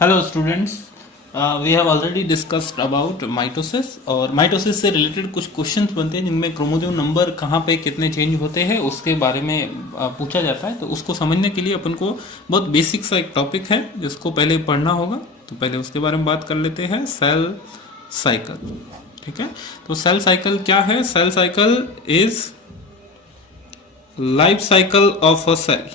Hello students, we have already discussed about mitosis और mitosis से related कुछ questions बनते हैं जिनमें क्रोमोसोम नंबर कहाँ पे कितने चेंज होते हैं उसके बारे में पूछा जाता है। तो उसको समझने के लिए अपन को बहुत बेसिक सा एक टॉपिक है जिसको पहले पढ़ना होगा। तो पहले उसके बारे में बात कर लेते हैं, सेल साइकिल। ठीक है, तो सेल साइकिल क्या है? Cell cycle is life cycle of a cell.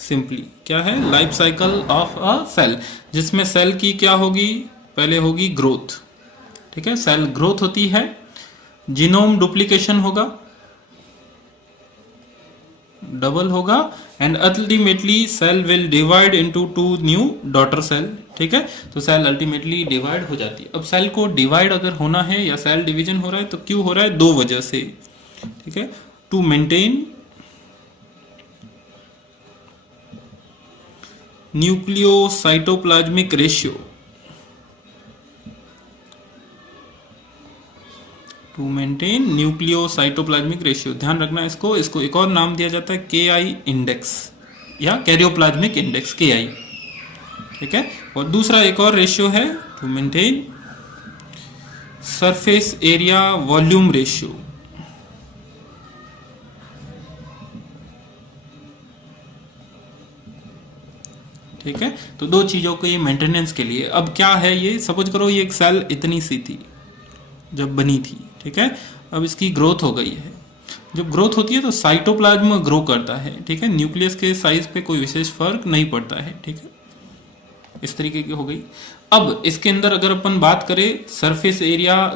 Simply क्या है? Life cycle of a cell, जिसमें सेल की क्या होगी? पहले होगी ग्रोथ। ठीक है, सेल ग्रोथ होती है, जीनोम डुप्लीकेशन होगा, डबल होगा, and ultimately cell will divide into two new daughter cell. ठीक है, तो सेल अल्टीमेटली डिवाइड हो जाती है। अब सेल को डिवाइड अगर होना है या सेल डिवीजन हो रहा है तो क्यों हो रहा है? दो वजह से। ठीक है, to maintain nucleocytoplasmic ratio, to maintain nucleocytoplasmic ratio. ध्यान रखना इसको एक और नाम दिया जाता है KI इंडेक्स या कैरियोप्लाज्मिक इंडेक्स KI। ठीक है, और दूसरा एक और रेशियो है to maintain surface area volume ratio. ठीक है, तो दो चीजों के मेंटेनेंस के लिए। अब क्या है ये? सपोज करो ये एक सेल इतनी सी थी जब बनी थी। ठीक है, अब इसकी ग्रोथ हो गई है। जब ग्रोथ होती है तो साइटोप्लाज्म ग्रो करता है। ठीक है, न्यूक्लियस के साइज पे कोई विशेष फर्क नहीं पड़ता है। ठीक है, इस तरीके की हो गई। अब इसके अंदर अगर अपन बात करें सरफेस एरिया,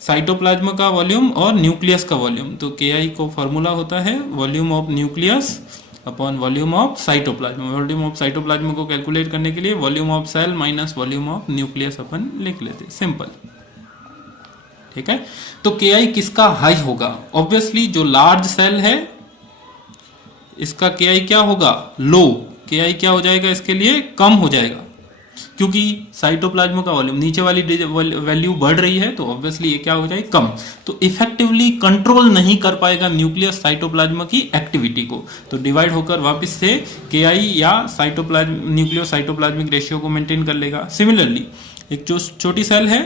साइटोप्लाज्म का वॉल्यूम और न्यूक्लियस का वॉल्यूम, तो KI को फॉर्मूला होता है volume of nucleus upon volume of cytoplasm. Volume of cytoplasm को कैलकुलेट करने के लिए volume of cell minus volume of nucleus अपन लिख लेते, सिंपल। ठीक है, तो KI किसका हाई होगा? ऑब्वियसली जो लार्ज सेल है इसका KI क्या होगा? लो। KI क्या हो जाएगा? इसके लिए कम हो जाएगा, क्योंकि साइटोप्लाज्म का वॉल्यूम, नीचे वाली वैल्यू बढ़ रही है तो ऑब्वियसली ये क्या हो जाएगा? कम। तो इफेक्टिवली कंट्रोल नहीं कर पाएगा न्यूक्लियस साइटोप्लाज्म की एक्टिविटी को, तो डिवाइड होकर वापस से KI या न्यूक्लियो साइटोप्लाज्मिक रेशियो को मेंटेन कर लेगा। सिमिलरली एक जो छोटी सेल है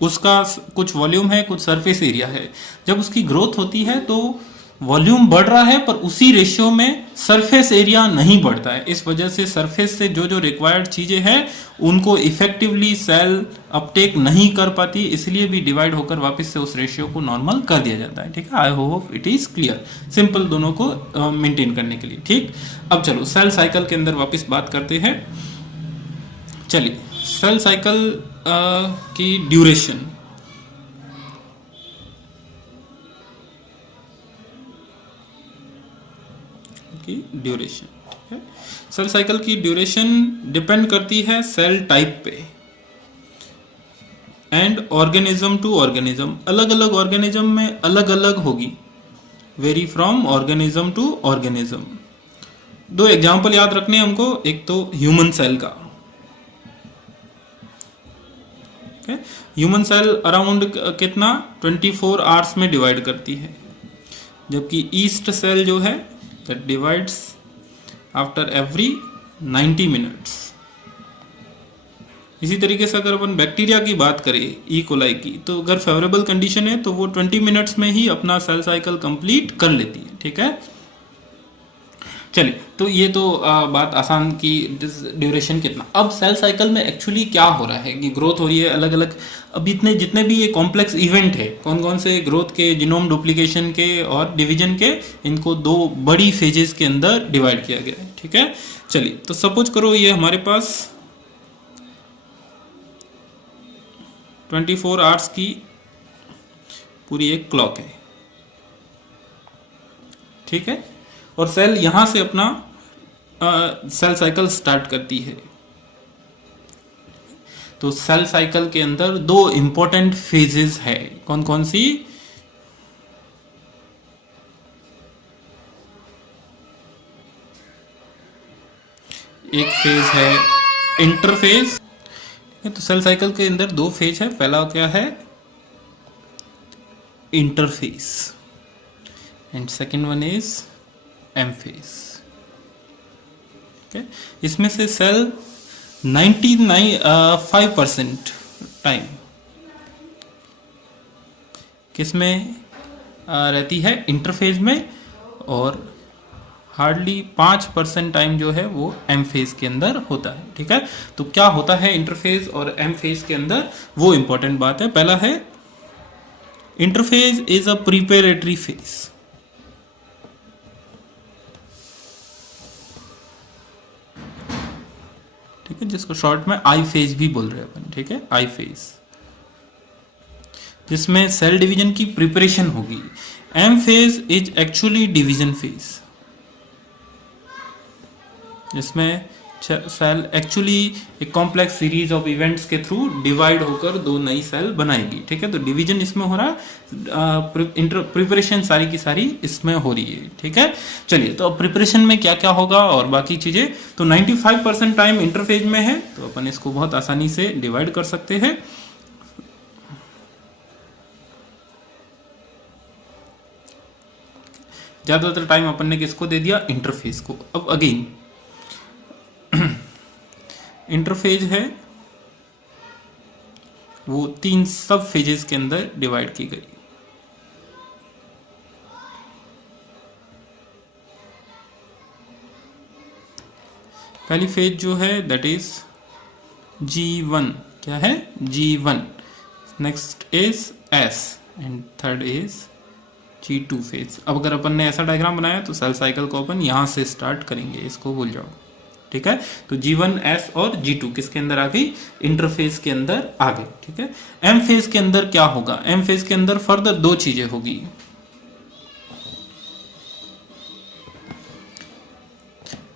उसका कुछ वॉल्यूम है, कुछ सरफेस एरिया है। जब उसकी ग्रोथ होती है तो वॉल्यूम बढ़ रहा है पर उसी रेशियो में सरफेस एरिया नहीं बढ़ता है। इस वजह से सरफेस से जो जो रिक्वायर्ड चीजें हैं उनको इफेक्टिवली सेल अपटेक नहीं कर पाती, इसलिए भी डिवाइड होकर वापस से उस रेशियो को नॉर्मल कर दिया जाता है। ठीक है, I hope it is clear. Simple दोनों को मेंटेन करने के लिए। ठीक, अब चलो सेल साइकिल के अंदर वापस बात करते हैं। चलिए, सेल साइकिल की ड्यूरेशन, ड्यूरेशन। ठीक है, सेल साइकिल की ड्यूरेशन डिपेंड करती है सेल टाइप पे एंड ऑर्गेनिज्म टू ऑर्गेनिज्म। अलग अलग ऑर्गेनिज्म में अलग अलग होगी, vary from organism to organism. दो एग्जांपल याद रखने हैं हमको। एक तो ह्यूमन सेल का। ह्यूमन सेल अराउंड कितना 24 आवर्स में डिवाइड करती है, जबकि ईस्ट सेल जो है that divides after every 90 minutes। इसी तरीके से अगर अपन बैक्टीरिया की बात करें, ई कोलाई की, तो अगर फेवरेबल कंडीशन है तो वो 20 मिनट्स में ही अपना सेल साइकिल कंप्लीट कर लेती है। ठीक है, चलिए, तो ये तो बात आसान की ड्यूरेशन कितना। अब सेल साइकिल में एक्चुअली क्या हो रहा है कि ग्रोथ हो रही है अलग अलग। अब इतने जितने भी ये कॉम्प्लेक्स इवेंट है, कौन कौन से? ग्रोथ के, जीनोम डुप्लीकेशन के और डिवीजन के, इनको दो बड़ी फेजेस के अंदर डिवाइड किया गया है। ठीक है, चलिए, तो सपोज करो ये हमारे पास 24 आवर्स की पूरी एक क्लॉक है। ठीक है, और सेल यहां से अपना सेल साइकिल स्टार्ट करती है। तो सेल साइकिल के अंदर दो इंपॉर्टेंट फेजेस है। कौन कौन सी? एक फेज है इंटरफेज। तो सेल साइकिल के अंदर दो फेज है। पहला क्या है? Interphase, and second one is M phase. इसमें से सेल 99.5% टाइम किसमें रहती है, इंटरफेज में, और हार्डली 5% टाइम जो है वो एम फेज के अंदर होता है। ठीक है, तो क्या होता है इंटरफेज और एम फेज के अंदर, वो इंपॉर्टेंट बात है। पहला है interphase is a preparatory phase. ठीक है, जिसको शॉर्ट में आई फेज भी बोल रहे हैं अपन। ठीक है, आई फेज, जिसमें सेल डिवीजन की प्रिपरेशन होगी। M phase is actually division phase, जिसमें सेल एक्चुअली एक कॉम्प्लेक्स सीरीज ऑफ इवेंट्स के थ्रू डिवाइड होकर दो नई सेल बनाएगी। ठीक है, तो डिवीजन इसमें हो रहा है, प्रिपरेशन सारी की सारी इसमें हो रही है। ठीक है, चलिए, तो अब प्रिपरेशन में क्या क्या होगा और बाकी चीजें, तो 95% टाइम इंटरफेज में है, तो अपन इसको बहुत आसानी से डिवाइड कर सकते हैं। ज्यादातर टाइम अपन ने किसको दे दिया, इंटरफेस को। अब अगेन इंटरफेज है वो 3 सब फेजेस के अंदर डिवाइड की गई। पहली फेज जो है दैट इज G1, क्या है, G1। Next is S and third is G2 phase. अब अगर अपन ने ऐसा डायग्राम बनाया तो सेल साइकिल को अपन यहां से स्टार्ट करेंगे, इसको भूल जाओ। ठीक है, तो G1, S और G2 किसके अंदर आ गई, इंटरफेस के अंदर आ गई। ठीक है, एम फेज के अंदर क्या होगा, एम फेज के अंदर फर्दर 2 चीजें होगी।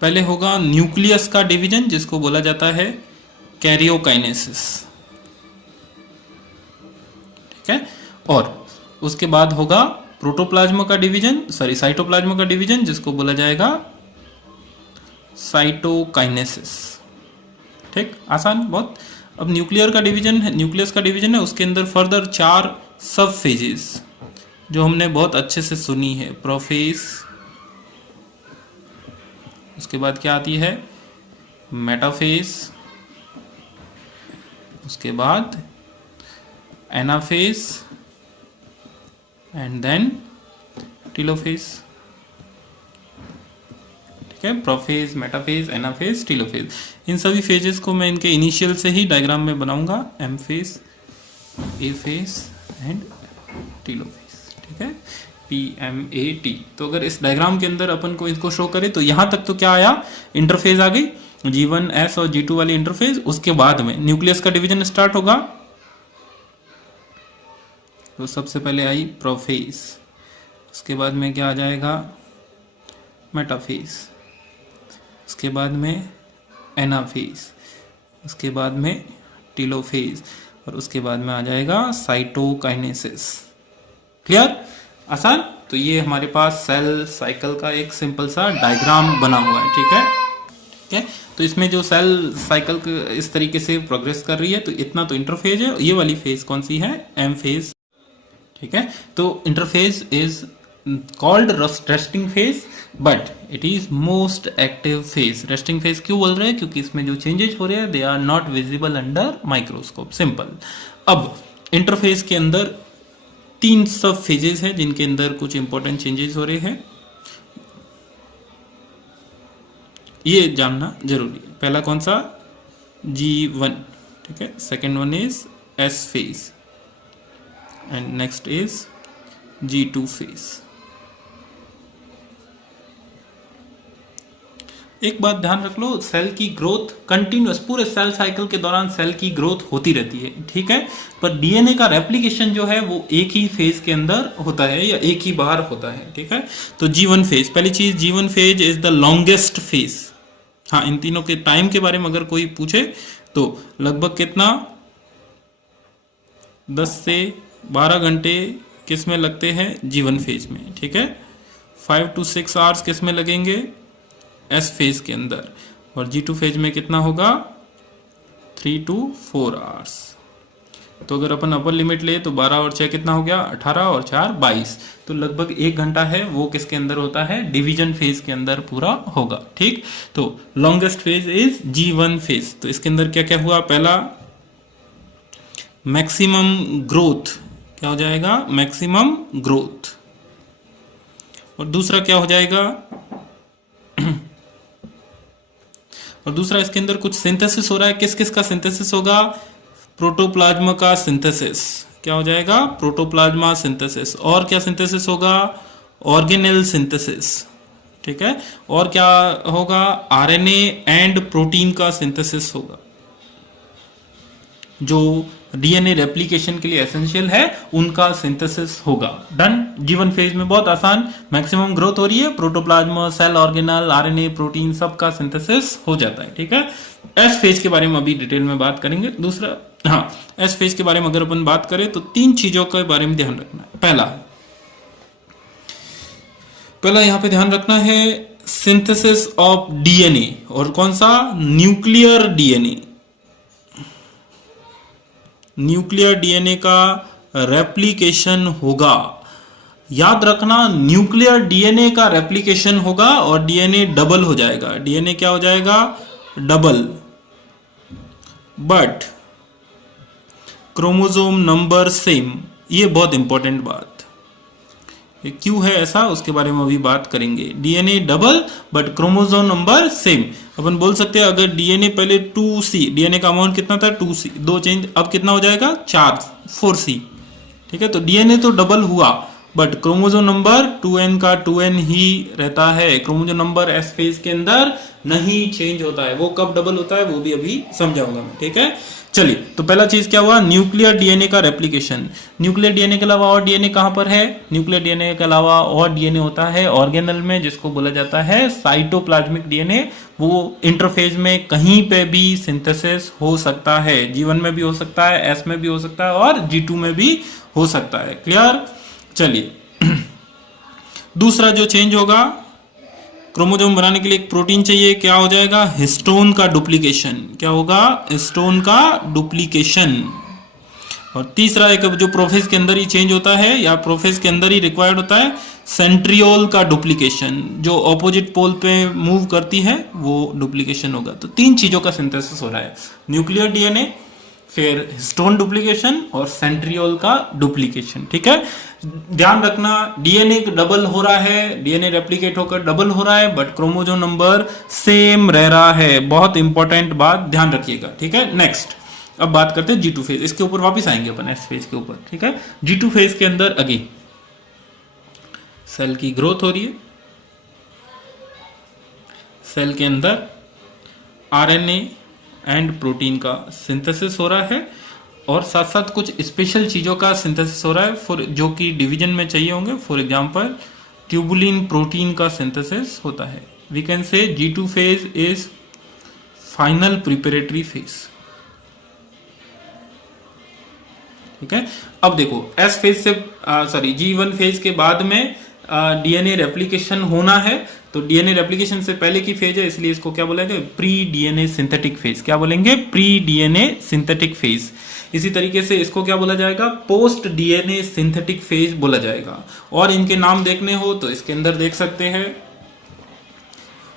पहले होगा न्यूक्लियस का डिवीजन, जिसको बोला जाता है कैरियोकाइनेसिस। ठीक है, और उसके बाद होगा प्रोटोप्लाज्म का डिवीजन, सॉरी साइटोप्लाज्म का डिवीजन, जिसको बोला जाएगा साइटोकाइनेसिस। ठीक, आसान बहुत। अब न्यूक्लियर का डिवीजन है, न्यूक्लियस का डिवीजन है, उसके अंदर फर्दर 4 सब फेजेस जो हमने बहुत अच्छे से सुनी है। प्रोफेज, उसके बाद क्या आती है, मेटाफेज, उसके बाद anaphase and then telophase. Prophase, metaphase, anaphase, telophase. इन सभी फेजेस को मैं इनके इनिशियल से ही डायग्राम में बनाऊंगा, M phase, A phase and telophase. ठीक है, PMAT। तो अगर इस डायग्राम के अंदर अपन को इसको शो करें तो यहां तक तो क्या आया, इंटरफेज आ गई, G1, S और G2 वाली इंटरफेज। उसके बाद में न्यूक्लियस का डिवीजन स्टार्ट होगा, तो सबसे पहले आई प्रोफेज, उसके बाद में क्या आ जाएगा, मेटाफेज, उसके बाद में एनाफेज, उसके बाद में टीलोफेज, और उसके बाद में आ जाएगा साइटोकाइनेसिस। क्लियर, आसान। तो ये हमारे पास सेल साइकिल का एक सिंपल सा डायग्राम बना हुआ है। ठीक है, ठीक है, तो इसमें जो सेल साइकिल इस तरीके से प्रोग्रेस कर रही है, तो इतना तो इंटरफेज है। ये वाली फेज कौन सी है, एम फेज। ठीक है, तो interphase is called resting phase, but it is most active phase. Resting phase क्यों बोल रहे हैं, क्योंकि इसमें जो चेंजेस हो रहे हैं they are not visible under microscope, simple. अब इंटरफेज के अंदर 3 सब फेजेस हैं जिनके अंदर कुछ इंपॉर्टेंट चेंजेस हो रहे हैं, ये जानना जरूरी है। पहला कौन सा, G1। ठीक है, second one is S phase and next is G2 phase. एक बात ध्यान रख लो, सेल की ग्रोथ कंटिन्यूअस, पूरे सेल साइकिल के दौरान सेल की ग्रोथ होती रहती है। ठीक है, पर डीएनए का रेप्लिकेशन जो है वो एक ही फेज के अंदर होता है या एक ही बार होता है। ठीक है, तो G1 फेज, पहली चीज G1 phase is the longest phase. हाँ, इन तीनों के टाइम के बारे में अगर कोई पूछे तो लगभग कितना, 10 से 12 घंटे किस में लगते हैं, G1 फेज में। ठीक है, 5 to 6 आवर्स किस में लगेंगे, S फेज के अंदर, और G2 फेज में कितना होगा, 3 to 4 आवर्स। तो अगर अपन अपर लिमिट ले तो 12 और 6 कितना हो गया, 18 और 4 22। तो लगभग 1 घंटा है वो किसके अंदर होता है, डिवीजन फेज के अंदर पूरा होगा। ठीक, तो longest phase is G1 phase. तो इसके अंदर क्या क्या हुआ, पहला मैक्सिमम ग्रोथ, क्या हो जाएगा, मैक्सिमम ग्रोथ। और दूसरा क्या हो जाएगा, और दूसरा इसके अंदर कुछ सिंथेसिस हो रहा है। किस किस का सिंथेसिस होगा, प्रोटोप्लाज्मा का सिंथेसिस। क्या हो जाएगा, प्रोटोप्लाज्मा सिंथेसिस। और क्या सिंथेसिस होगा, ऑर्गेनेल सिंथेसिस। ठीक है, और क्या होगा, आरएनए एंड प्रोटीन का सिंथेसिस होगा, जो डीएनए रेप्लिकेशन के लिए एसेंशियल है उनका सिंथेसिस होगा। डन। जीवन फेज में बहुत आसान, मैक्सिमम ग्रोथ हो रही है, प्रोटोप्लाज्मा, सेल ऑर्गेनल, आरएनए, प्रोटीन सब का सिंथेसिस हो जाता है। ठीक है, एस फेज के बारे में अभी डिटेल में बात करेंगे। दूसरा, हाँ, एस फेज के बारे में अगर अपन बात करें तो 3 चीजों के बारे में ध्यान रखना है। पहला यहां पे ध्यान रखना है सिंथेसिस ऑफ डीएनए, और कौन सा, न्यूक्लियर डीएनए। न्यूक्लियर डीएनए का रेप्लिकेशन होगा। याद रखना, न्यूक्लियर डीएनए का रेप्लिकेशन होगा और डीएनए डबल हो जाएगा। डीएनए क्या हो जाएगा, double. But chromosome number same. ये बहुत इंपॉर्टेंट बात, ये क्यों है ऐसा उसके बारे में अभी बात करेंगे। DNA double but chromosome number same. अपन बोल सकते हैं अगर डीएनए पहले 2C, डीएनए का अमाउंट कितना था 2C, 2 चेंज, अब कितना हो जाएगा 4C। ठीक है, तो डीएनए तो डबल हुआ बट क्रोमोसोम नंबर 2n का 2n ही रहता है। क्रोमोसोम नंबर एस फेज के अंदर नहीं चेंज होता है। वो कब डबल होता है वो भी अभी समझाऊंगा मैं। ठीक है, चलिए, तो पहला चीज क्या हुआ, न्यूक्लियर डीएनए का रेप्लिकेशन। न्यूक्लियर डीएनए के अलावा और डीएनए कहां पर है, न्यूक्लियर डीएनए के अलावा और डीएनए होता है ऑर्गेनल में, जिसको बोला जाता है साइटोप्लाज्मिक डीएनए। वो इंटरफेज में कहीं पे भी सिंथेसिस हो सकता है। G1 में भी हो सकता है, एस में भी हो सकता है और G2 में भी हो सकता है। क्लियर। चलिए, दूसरा जो चेंज होगा, क्रोमोसोम बनाने के लिए एक प्रोटीन चाहिए, क्या हो जाएगा, हिस्टोन का डुप्लीकेशन। क्या होगा, हिस्टोन का डुप्लीकेशन। और तीसरा एक जो प्रोफेज के अंदर ही चेंज होता है या प्रोफेज के अंदर ही रिक्वायर्ड होता है, सेंट्रियोल का डुप्लीकेशन। जो ऑपोजिट पोल पे मूव करती है वो डुप्लीकेशन होगा। तो 3 चीजों का सिंथेसिस हो रहा है, न्यूक्लियर डीएनए, फिर हिस्टोन डुप्लीकेशन और सेंट्रियोल का डुप्लीकेशन। ठीक है, ध्यान रखना, डीएनए डबल हो रहा है, डीएनए रेप्लिकेट होकर डबल हो रहा है बट क्रोमोसोम नंबर सेम रह रहा है। बहुत इंपॉर्टेंट बात, ध्यान रखिएगा। ठीक है, नेक्स्ट अब बात करते हैं G2 फेज। इसके ऊपर वापस आएंगे अपन एस फेज के ऊपर। ठीक है, G2 फेज के अंदर अगेन सेल की ग्रोथ हो रही है, सेल के अंदर आरएनए एंड प्रोटीन का सिंथेसिस हो रहा है और साथ साथ कुछ स्पेशल चीजों का सिंथेसिस हो रहा है फॉर जो कि डिवीजन में चाहिए होंगे। फॉर एग्जांपल ट्यूबुलिन प्रोटीन का सिंथेसिस होता है। We can say G2 phase is final preparatory phase. ठीक है, अब देखो एस फेज से G1 फेज के बाद में डीएनए रेप्लिकेशन होना है। तो डीएनए रेप्लिकेशन से पहले की फेज है, इसलिए इसको क्या बोलेंगे, प्री डीएनए सिंथेटिक फेज। क्या बोलेंगे, प्री डीएनए सिंथेटिक फेज। इसी तरीके से इसको क्या बोला जाएगा, पोस्ट डीएनए सिंथेटिक फेज बोला जाएगा। और इनके नाम देखने हो तो इसके अंदर देख सकते हैं,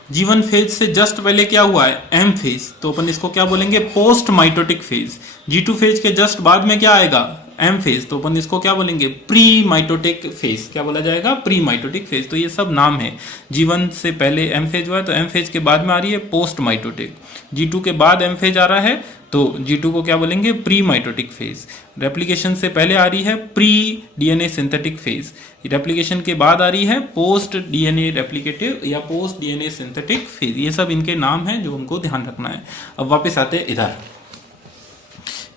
G1 फेज से जस्ट पहले क्या हुआ है, एम फेज, तो अपन इसको क्या बोलेंगे, post mitotic phase. G2 phase के जस्ट बाद में क्या आएगा, एम फेज, तो अपन इसको क्या बोलेंगे, प्री माइटोटिक फेज। क्या बोला जाएगा, प्री माइटोटिक फेज। तो ये सब नाम है। G1 से पहले एम फेज हुआ है तो एम फेज के बाद में आ रही है पोस्ट माइटोटिक। G2 के बाद एम फेज आ रहा है तो G2 को क्या बोलेंगे, प्री माइटोटिक फेज। रेप्लिकेशन से पहले आ रही है pre DNA synthetic phase, replication के बाद आ रही है पोस्ट डीएनए रेप्लिकेटिव या पोस्ट डीएनए सिंथेटिक फेज। ये सब इनके नाम हैं जो उनको ध्यान रखना है। अब वापस आते हैं इधर,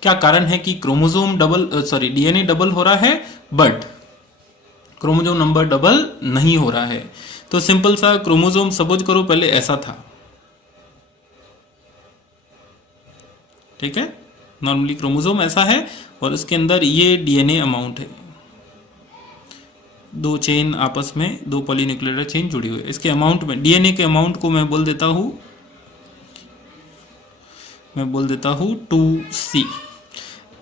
क्या कारण है कि क्रोमोसोम डीएनए डबल हो रहा है बट क्रोमोसोम नंबर डबल नहीं हो रहा है। तो सिंपल सा क्रोमोसोम सपोज करो पहले ऐसा था, ठीक है, नॉर्मली क्रोमोसोम ऐसा है और इसके अंदर ये डीएनए अमाउंट है, 2 चेन आपस में, 2 पॉलीन्यूक्लियोटाइड चेन जुड़ी हुई है। इसके अमाउंट में, डीएनए के अमाउंट को मैं बोल देता हूं 2C।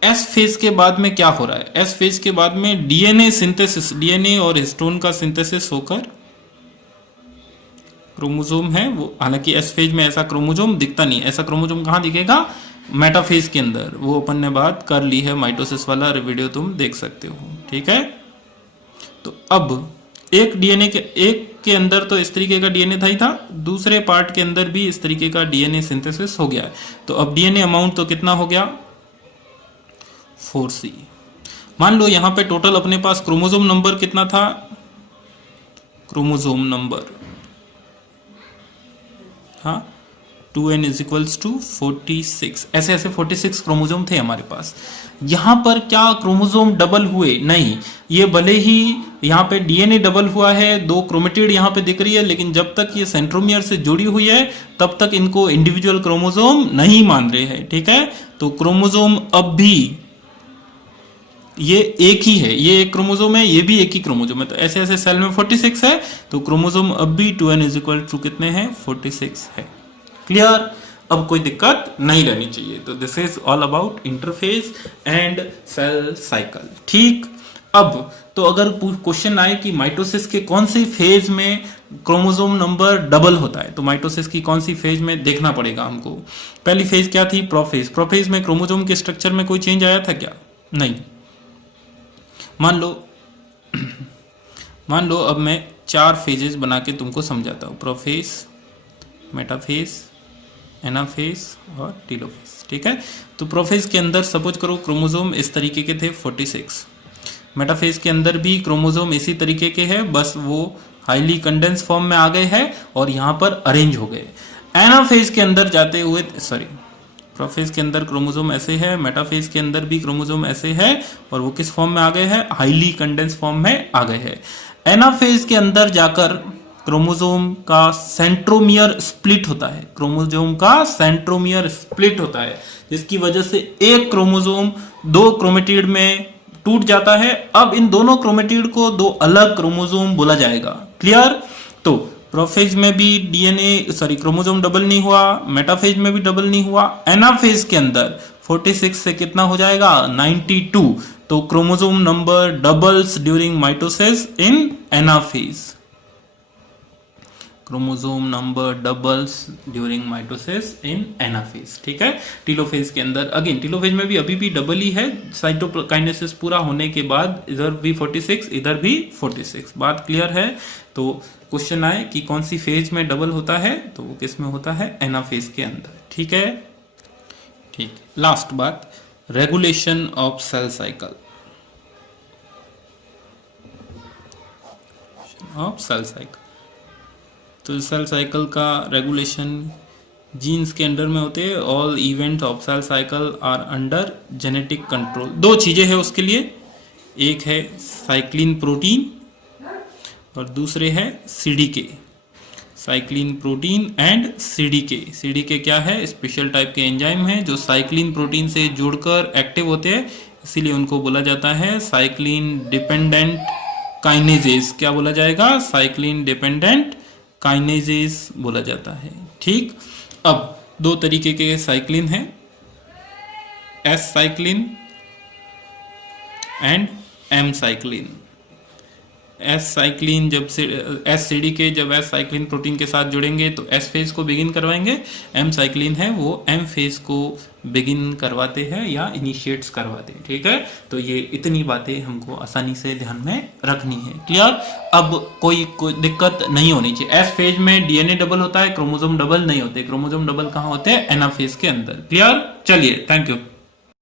एस फेज के बाद में क्या हो रहा है? एस फेज के बाद में डीएनए सिंथेसिस, डीएनए और हिस्टोन का सिंथेसिस होकर क्रोमोसोम है वो, हालांकि एस फेज में ऐसा क्रोमोसोम दिखता नहीं, ऐसा क्रोमोसोम कहाँ दिखेगा? मेटाफेज के अंदर। वो अपन ने बात कर ली है, माइटोसिस वाला वीडियो तुम देख सकते हो, ठीक है। तो अब एक डीएनए के अंदर तो इस तरीके का डीएनए था ही था, दूसरे पार्ट के अंदर भी इस तरीके का डीएनए सिंथेसिस हो गया है। तो अब डीएनए अमाउंट तो कितना हो गया? 4C। मान लो यहां पे टोटल अपने पास क्रोमोसोम नंबर कितना था? क्रोमोसोम नंबर, हाँ, 2n इज इक्वल्स टू 46। ऐसे ऐसे 46 क्रोमोसोम थे हमारे पास। यहां पर क्या क्रोमोसोम डबल हुए? नहीं। ये भले ही यहां पे डीएनए डबल हुआ है, 2 क्रोमेटिड यहां पे दिख रही है, लेकिन जब तक ये सेंट्रोमियर से जुड़ी हुई है तब तक इनको इंडिविजुअल क्रोमोसोम नहीं मान रहे हैं, ठीक है। तो क्रोमोसोम अब भी ये एक ही है, ये एक क्रोमोसोम है, ये भी एक ही क्रोमोसोम है। तो ऐसे ऐसे सेल में 46 है, तो क्रोमोसोम अब भी 2n इज इक्वल टू कितने हैं? 46 है। क्लियर? अब कोई दिक्कत नहीं रहनी चाहिए। तो this is all about interface and cell cycle, ठीक। अब तो अगर क्वेश्चन आए कि माइटोसिस के कौन सी फेज में क्रोमोसोम नंबर डबल होता है, तो माइटोसिस की कौन सी फेज में देखना पड़ेगा हमको। पहली फेज क्या थी? प्रोफेज। प्रोफेज में क्रोमोसोम के स्ट्रक्चर में कोई चेंज आया था क्या? नहीं। मान लो अब मैं 4 फेजेस बना के तुमको समझाता हूँ। प्रोफेज, मेटाफेज, एनाफेज और टीलोफेज, ठीक है। तो प्रोफेज के अंदर सपोज करो क्रोमोसोम इस तरीके के थे 46। मेटाफेज के अंदर भी क्रोमोसोम इसी तरीके के हैं, बस वो हाईली कंडेंस फॉर्म में आ गए हैं और यहाँ पर अरेंज हो गए। एनाफेज के अंदर जाते हुए, प्रोफेज के अंदर क्रोमोसोम ऐसे है, मेटाफेज के अंदर भी क्रोमोसोम ऐसे है, और वो किस फॉर्म में आ गए हैं? हाईली कंडेंस फॉर्म में आ गए हैं। एनाफेज के अंदर जाकर क्रोमोसोम का सेंट्रोमियर स्प्लिट होता है, क्रोमोसोम का सेंट्रोमियर स्प्लिट होता है, जिसकी वजह से एक क्रोमोसोम 2 क्रोमेटिड में टूट जाता है। अब इन दोनों क्रोमेटिड को 2 अलग क्रोमोसोम बोला जाएगा। क्लियर? तो प्रोफेज में भी क्रोमोसोम डबल नहीं हुआ, मेटाफेज में भी डबल नहीं हुआ। एनाफेज के अंदर 46 से कितना हो जाएगा? 92। तो chromosome number doubles during mitosis इन anaphase. Chromosome number doubles during mitosis इन एनाफेज, ठीक है। टीलोफेज के अंदर अगेन, टीलोफेज में भी अभी भी डबल ही है, साइटोकाइनेसिस पूरा होने के बाद इधर भी 46, इधर भी 46। बात क्लियर है? तो क्वेश्चन आए कि कौन सी फेज में डबल होता है, तो वो किस में होता है? एनाफेज के अंदर, ठीक है। ठीक, लास्ट बात, regulation of cell cycle. Of cell cycle, तो सेल साइकिल का रेगुलेशन जीन्स के अंडर में होते हैं। All event of cell cycle are under genetic control. 2 चीजें हैं उसके लिए, एक है साइक्लिन प्रोटीन और दूसरे है CDK. Cyclin protein and CDK. CDK क्या है? स्पेशल टाइप के एंजाइम हैं जो साइक्लिन प्रोटीन से जुड़कर एक्टिव होते हैं, इसीलिए उनको बोला जाता है साइक्लिन डिपेंडेंट काइनेजेस। क्या बोला जाएगा? साइक्लिन डिपेंडेंट काइनेजेस बोला जाता है, ठीक। अब 2 तरीके के साइक्लिन हैं, S cyclin and M cyclin. S cyclin जब से एस सी डी के जब एस साइक्लिन प्रोटीन के साथ जुड़ेंगे तो एस फेज को बिगिन करवाएंगे। एम साइक्लिन है वो एम फेज को बिगिन करवाते हैं या इनिशिएट्स करवाते हैं, ठीक है। तो ये इतनी बातें हमको आसानी से ध्यान में रखनी है। क्लियर? अब कोई दिक्कत नहीं होनी चाहिए। एस फेज में डीएनए डबल होता है, क्रोमोसोम डबल नहीं होते। क्रोमोसोम डबल कहाँ होते हैं? एनाफेज के अंदर। क्लियर? चलिए, थैंक यू।